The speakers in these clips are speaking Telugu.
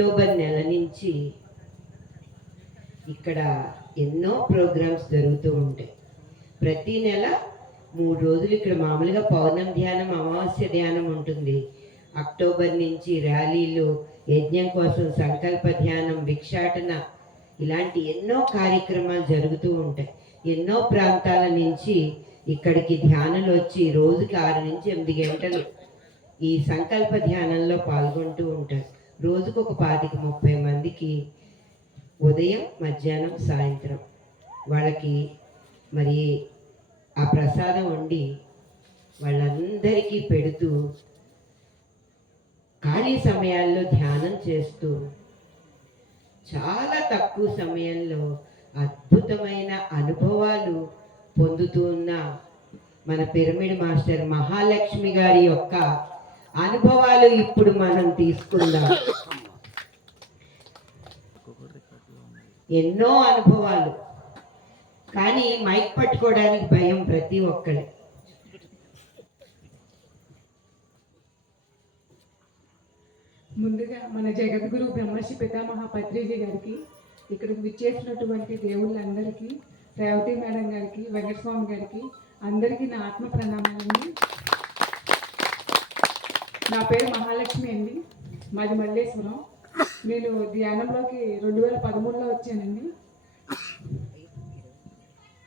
అక్టోబర్ నెల నుంచి ఇక్కడ ఎన్నో ప్రోగ్రామ్స్ జరుగుతూ ఉంటాయి. ప్రతి నెల 3 రోజులు ఇక్కడ మామూలుగా పౌర్ణమి ధ్యానం, అమావాస్య ధ్యానం ఉంటుంది. అక్టోబర్ నుంచి ర్యాలీలు, యజ్ఞం కోసం సంకల్ప ధ్యానం, భిక్షాటన, ఇలాంటి ఎన్నో కార్యక్రమాలు జరుగుతూ ఉంటాయి. ఎన్నో ప్రాంతాల నుంచి ఇక్కడికి ధ్యానులు వచ్చి రోజుకి 6 నుంచి 8 గంటలు ఈ సంకల్ప ధ్యానంలో పాల్గొంటూ ఉంటారు. రోజుకు ఒక 25-30 మందికి ఉదయం, మధ్యాహ్నం, సాయంత్రం వాళ్ళకి మరి ఆ ప్రసాదం వండి వాళ్ళందరికీ పెడుతూ ఖాళీ సమయాల్లో ధ్యానం చేస్తూ చాలా తక్కువ సమయంలో అద్భుతమైన అనుభవాలు పొందుతూ ఉన్న మన పిరమిడ్ మాస్టర్ మహాలక్ష్మి గారి యొక్క అనుభవాలు ఇప్పుడు మనం తీసుకుందాం. ఎన్నో అనుభవాలు, కానీ మైక్ పట్టుకోవడానికి భయం ప్రతి ఒక్కరి. ముందుగా మన జగద్గురు బ్రహ్మర్షి పితామహ పత్రిజీ గారికి, ఇక్కడికి విచ్చేసినటువంటి దేవుళ్ళందరికీ, రేవతి మేడం గారికి, వెంకటస్వామి గారికి అందరికీ నా ఆత్మ ప్రణామాలండి. నా పేరు మహాలక్ష్మి అండి, మాది మల్లేశ్వరం. నేను ధ్యానంలోకి 2013లో వచ్చానండి.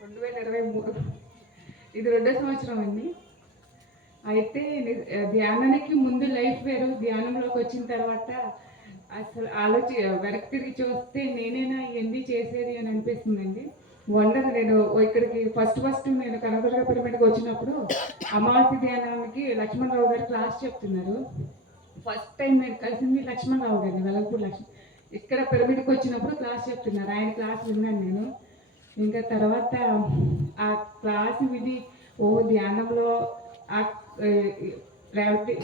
2023 ఇది 2వ సంవత్సరం అండి. అయితే ధ్యానానికి ముందు లైఫ్ వేరు, ధ్యానంలోకి వచ్చిన తర్వాత అసలు వెనక్కి తిరిగి చూస్తే నేనేనా ఇవన్నీ చేసేది అని అనిపిస్తుందండి. వండర్. నేను ఇక్కడికి ఫస్ట్ నేను కనకదుర్గ పిరమిడ్కి వచ్చినప్పుడు అమావాస్య ధ్యానానికి లక్ష్మణరావు గారు క్లాస్ చెప్తున్నారు. ఫస్ట్ టైం నేను కలిసింది లక్ష్మణరావు గారిని, వెలగపూడి లక్ష్మణ్. ఇక్కడ పిరమిడ్కి వచ్చినప్పుడు క్లాస్ చెప్తున్నారు, ఆయన క్లాస్ విన్నాను నేను. ఇంకా తర్వాత ఆ క్లాస్ విని ధ్యానంలో రేవతి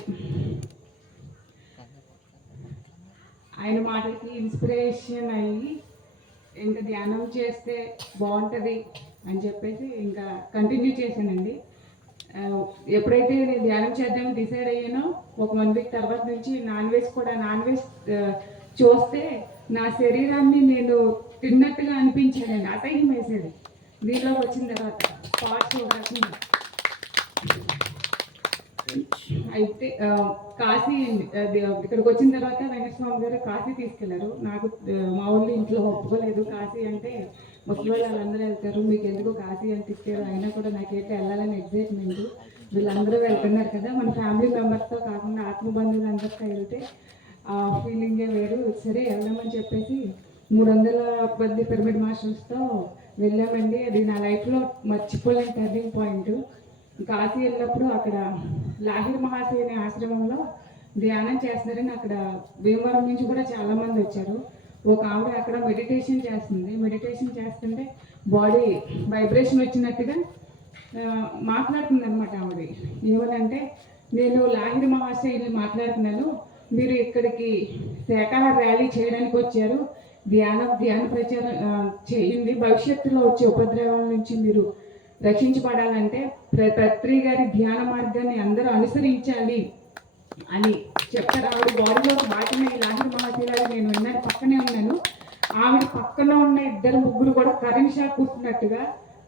ఆయన మాటలకి ఇన్స్పిరేషన్ అయ్యి ఇంకా ధ్యానం చేస్తే బాగుంటుంది అని చెప్పేసి ఇంకా కంటిన్యూ చేశానండి. ఎప్పుడైతే నేను ధ్యానం చేద్దామని డిసైడ్ అయ్యానో 1 వీక్ తర్వాత నుంచి నాన్ వెజ్ చూస్తే నా శరీరాన్ని నేను తిన్నట్టుగా అనిపించానండి, అసహ్యం వేసేది. దీనిలోకి వచ్చిన తర్వాత పార్ట్స్ రకంగా అయితే కాశీ, ఇక్కడికి వచ్చిన తర్వాత వెంకటస్వామి గారు కాశీ తీసుకెళ్లారు. నాకు మా ఊళ్ళో ఇంట్లో ఒప్పుకోలేదు. కాశీ అంటే ముసలి వాళ్ళందరూ వెళ్తారు, మీకు ఎందుకు కాశీ అని తిట్టారు. అయినా కూడా నాకైతే వెళ్ళాలని ఎగ్జైట్మెంట్. వీళ్ళందరూ వెళ్తున్నారు కదా, మన ఫ్యామిలీ మెంబర్స్తో కాకుండా ఆత్మబంధువులందరితో వెళ్తే ఆ ఫీలింగే వేరు. సరే వెళ్దామని చెప్పేసి 300 మంది పిరమిడ్ మాస్టర్స్తో వెళ్ళామండి. అది నా లైఫ్లో మర్చిపోలేని టర్నింగ్ పాయింట్. కాశీ వెళ్ళినప్పుడు అక్కడ లాహిర్ మహాశయ అనే ఆశ్రమంలో ధ్యానం చేస్తున్నారని అక్కడ భీమవరం నుంచి కూడా చాలామంది వచ్చారు. ఒక ఆవిడ అక్కడ మెడిటేషన్ చేస్తుంది. మెడిటేషన్ చేస్తుంటే బాడీ వైబ్రేషన్ వచ్చినట్టుగా మాట్లాడుతుంది అనమాట. ఆవిడ ఏమనంటే, నేను లాహిర్ మహాశయుని మాట్లాడుతున్నాను, మీరు ఇక్కడికి శాఖాహార ర్యాలీ చేయడానికి వచ్చారు, ధ్యాన ప్రచారం చేయండి, భవిష్యత్తులో వచ్చే ఉపద్రవాల నుంచి మీరు రక్షించబడాలంటే పత్రి గారి ధ్యాన మార్గాన్ని అందరూ అనుసరించాలి అని చెప్తారు. ఆవిడ బాడీలో బాటిన లాహిర్ మహాశయ నేను విన్నాను, పక్కనే ఉన్నాను. ఆవిడ పక్కన ఉన్న 2-3 కూడా కరెంట్ షాక్ కూర్చున్నట్టుగా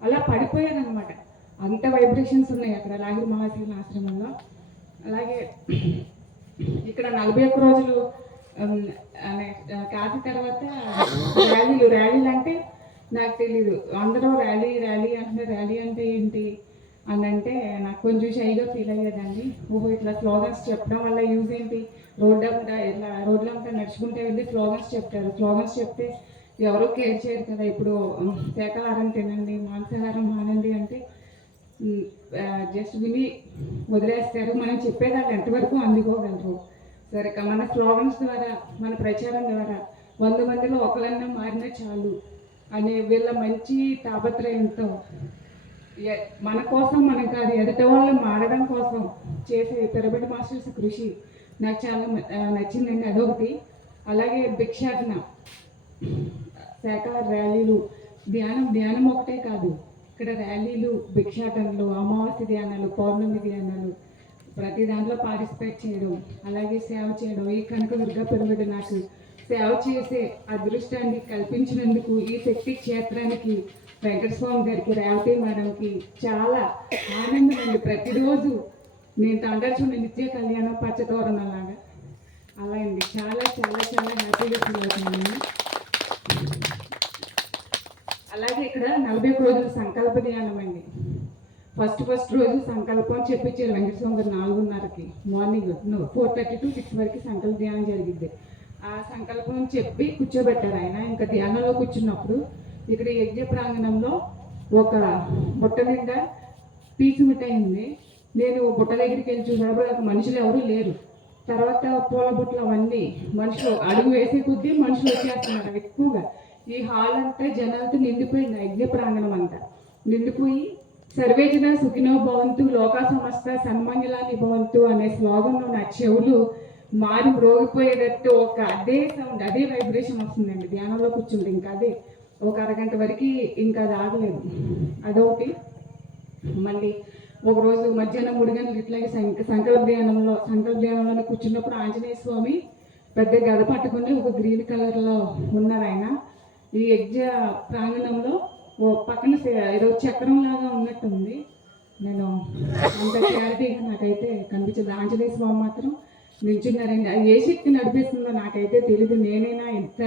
అలా పడిపోయారనమాట. అంత వైబ్రేషన్స్ ఉన్నాయి అక్కడ లాహిర్ మహాశయ ఆశ్రమంలో. అలాగే ఇక్కడ 41 రోజులు కాఫీ తర్వాత ర్యాలీలు అంటే నాకు తెలీదు. అందరూ ర్యాలీ అంటున్నారు, ర్యాలీ అంటే ఏంటి అని అంటే నాకు కొంచెం షైగా ఫీల్ అయ్యేదాన్ని. ఇట్లా స్లోగన్స్ చెప్పడం వల్ల యూజ్ ఏంటి, రోడ్లంతా నడుచుకుంటే వెళ్ళి స్లోగన్స్ చెప్తారు. స్లోగన్స్ చెప్తే ఎవరో కేర్ చేయరు కదా. ఇప్పుడు శాకాహారం తినండి, మాంసాహారం మానండి అంటే జస్ట్ విని వదిలేస్తారు. మనం చెప్పేదాన్ని ఎంతవరకు అందుకోగలరు. సరే, మన స్లోగన్స్ ద్వారా, మన ప్రచారం ద్వారా 100 మందిలో ఒకళ్ళన్నా మారినా చాలు అనే వీళ్ళ మంచి తాపత్రయంతో మన కోసం, మనం కాదు ఎదుటి వాళ్ళు మారడం కోసం చేసే పిరమిడ్ మాస్టర్స్ కృషి నాకు చాలా నచ్చిందండి. అదొకటి. అలాగే భిక్షాటన, శాఖాహార ర్యాలీలు, ధ్యానం ఒకటే కాదు, ఇక్కడ ర్యాలీలు, భిక్షాటనలు, అమావాస్య ధ్యానాలు, పౌర్ణమి ధ్యానాలు, ప్రతి దాంట్లో పార్టిసిపేట్ చేయడం, అలాగే సేవ చేయడం. ఈ కనకదుర్గ పిరమిడ్ నాకు సేవ చేసే అదృష్టాన్ని కల్పించినందుకు ఈ శక్తి క్షేత్రానికి వెంకటస్వామి గారికి, రేవతి మేడంకి చాలా ఆనందం అండి. ప్రతిరోజు నేను తండ్రి నిత్య కళ్యాణం పచ్చతోరణం లాగా అలా అండి. చాలా చాలా చాలా హ్యాపీగా ఫీల్ అవుతున్నాను. అలాగే ఇక్కడ 41 రోజుల సంకల్ప ధ్యానం అండి. ఫస్ట్ రోజు సంకల్పం చెప్పించారు వెంకటస్వామి గారు 4:30కి మార్నింగ్ 4:30 to 6 వరకు సంకల్ప ధ్యానం జరిగింది. ఆ సంకల్పం చెప్పి కూర్చోబెట్టారు ఆయన. ఇంకా ధ్యానంలో కూర్చున్నప్పుడు ఇక్కడ యజ్ఞ ప్రాంగణంలో ఒక బుట్ట నిండా పీచు మిఠాయి ఉంది. నేను బుట్ట దగ్గరికి వెళ్ళి చూసేటప్పుడు మనుషులు ఎవరు లేరు. తర్వాత పూల బుట్టలు అవన్నీ మనుషులు అడుగు వేసే కొద్దీ మనుషులు వచ్చేస్తున్నారు ఎక్కువగా. ఈ హాల్ అంతా జనాలతో నిండిపోయింది. యజ్ఞ ప్రాంగణం అంతా నిండిపోయి సర్వేజన సుఖినో భవంతు లోకా సమస్త సన్మంగళాన్ని భవంతు అనే స్లోగన్లో నా చెవులు మారి మ్రోగిపోయేటట్టు ఒక అదే సౌండ్, అదే వైబ్రేషన్ వస్తుందండి ధ్యానంలో కూర్చుంటే. ఇంకా అదే ఒక అరగంట వరకు ఇంకా అది ఆగలేదు. అదొకటి. మళ్ళీ ఒకరోజు మధ్యాహ్నం 3 గంటలకు ఇట్లాగే సంకల్ప ధ్యానంలో కూర్చున్నప్పుడు ఆంజనేయ స్వామి పెద్ద గద పట్టుకుని ఒక గ్రీన్ కలర్లో ఉన్నారు ఆయన. ఈ యజ్ఞ ప్రాంగణంలో ఓ పక్కన ఏదో చక్రం లాగా ఉన్నట్టుంది. నేను అంత క్లారిటీగా నాకైతే కనిపించదు. ఆంజనేయ స్వామి మాత్రం నిల్చున్నారండి. అది ఏ శక్తి నడిపిస్తుందో నాకైతే తెలియదు. నేనైనా ఎంత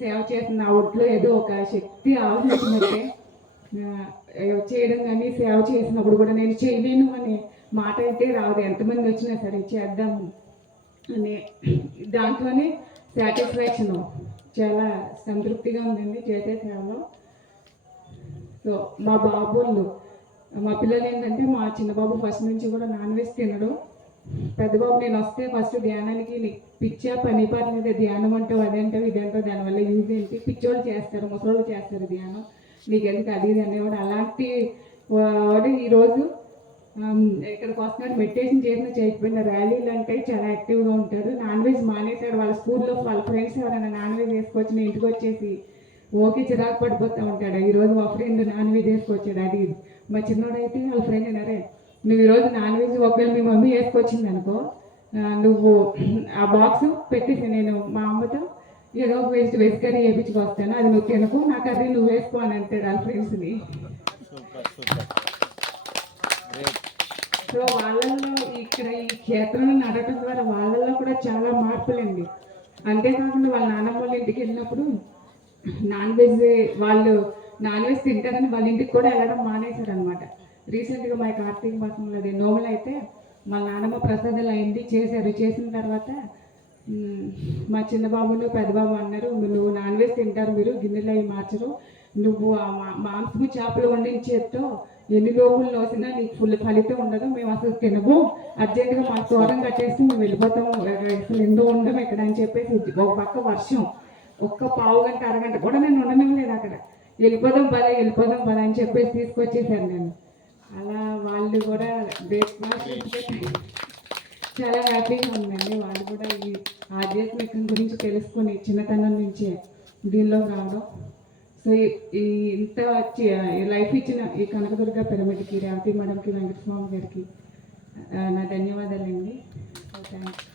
సేవ చేస్తున్న ఆ ఒట్లో ఏదో ఒక శక్తి ఆలోచించినట్టే చేయడం. కానీ సేవ చేసినప్పుడు కూడా నేను చేయలేను అనే మాట అయితే రాదు. ఎంతమంది వచ్చినా సరే చేద్దాము అనే దాంట్లోనే సాటిస్ఫాక్షన్, చాలా సంతృప్తిగా ఉందండి చేసే సేవలో. సో మా పిల్లలు ఏంటంటే, మా చిన్న బాబు ఫస్ట్ నుంచి కూడా నాన్ వెజ్ తినడు. పెద్ద బాబు నేను వస్తే ఫస్ట్ ధ్యానానికి పిచ్చా పని పాట మీద ధ్యానం అంటావు, అదేంటావు ఇదేంటో, దానివల్ల యూజ్ ఏంటి, పిచ్చోళ్ళు చేస్తారు, ముసలోళ్ళు చేస్తారు ధ్యానం, నీకెందుకు అది ఇది అనేవాడు. అలాంటి వాడు ఈరోజు ఇక్కడికి వస్తున్నాడు. మెడిటేషన్ చేసిన చేయకపోయినా ర్యాలీలు అంటే చాలా యాక్టివ్గా ఉంటాడు. నాన్ వెజ్ మానేశాడు. వాళ్ళ స్కూల్లో వాళ్ళ ఫ్రెండ్స్ ఎవరైనా నాన్ వెజ్ వేసుకొచ్చి నేను ఇంటికి వచ్చేసి ఓకే చిరాకు పడిపోతూ ఉంటాడు. ఈరోజు మా ఫ్రెండ్ నాన్ వెజ్ వేసుకొచ్చాడు అది ఇది. మా చిన్నోడైతే వాళ్ళ ఫ్రెండ్ అన్నారే, నువ్వు ఈరోజు నాన్ వెజ్ ఒకవేళ మీ మమ్మీ వేసుకొచ్చింది అనుకో, నువ్వు ఆ బాక్స్ పెట్టేసి నేను మా అమ్మతో ఏదో ఒక వెజ్ కర్రీ వేయించుకొస్తాను, అది నువ్వు తినకు, నా కర్రీ నువ్వు వేసుకో అని అంటాడు వాళ్ళ ఫ్రెండ్స్ని. సో వాళ్ళల్లో ఇక్కడ ఈ క్షేత్రంలో నడవడం ద్వారా వాళ్ళల్లో కూడా చాలా మార్పులండి. అంతేకాకుండా వాళ్ళ నాన్నమ్మ వాళ్ళ ఇంటికి వెళ్ళినప్పుడు వాళ్ళు నాన్ వెజ్ తింటారని వాళ్ళ ఇంటికి కూడా వెళ్ళడం మానేశారు అనమాట. రీసెంట్గా మా కార్తీక మాసంలో అది నోములు అయితే మా నాన్నమ్మ ప్రసాదాలు అయింది చేశారు. చేసిన తర్వాత మా చిన్న బాబును పెద్ద బాబు అన్నారు, నువ్వు నాన్ వెజ్ తింటారు, మీరు గిన్నెలు అవి మార్చరు, నువ్వు మాంసము చేపలు వండించేతో ఎన్ని లోపులు నోసినా నీకు ఫుల్ ఫలితం ఉండదు, మేము అసలు తినము, అర్జెంటుగా మాకు దూరం కట్టేసి మేము వెళ్ళిపోతాము, అసలు ఎందుకు ఉండము ఇక్కడ అని చెప్పేసి ఒక పక్క వర్షం, ఒక్క పావు గంట అరగంట కూడా నేను ఉండనివ్వలేదు అక్కడ. వెళ్ళిపోదాం పద అని చెప్పేసి తీసుకొచ్చేసాను నేను. అలా వాళ్ళు కూడా బ్రేక్ఫాస్ట్ చాలా హ్యాపీగా ఉందండి. వాళ్ళు కూడా ఈ ఆధ్యాత్మికం గురించి తెలుసుకొని చిన్నతనం నుంచే దీనిలో రావడం. సో ఈ ఇంత లైఫ్ ఇచ్చిన ఈ కనకదుర్గ పిరమిడ్కి, రేవతి మేడంకి, వెంకటస్వామి గారికి నా ధన్యవాదాలండి. థ్యాంక్స్.